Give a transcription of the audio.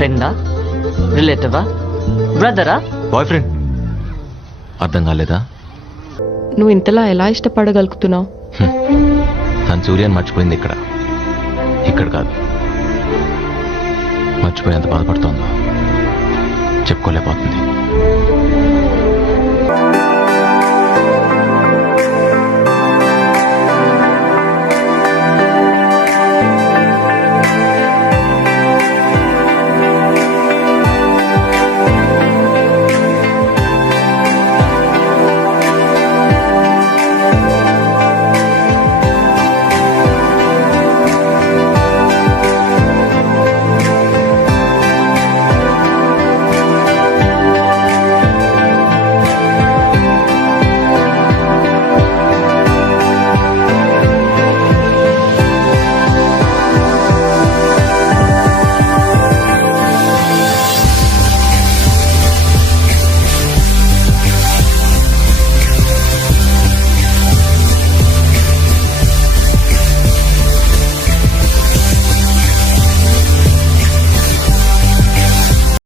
ఫ్రెండా, రిలేటివా, బ్రదరా? Boy friend. అర్థం కాలేదా? నువ్వు ఇంతలా ఎలా ఇష్టపడగలుగుతున్నావు? తను సూర్యాన్ని మర్చిపోయింది ఇక్కడ కాదు. మర్చిపోయేంత బాధపడుతోందా?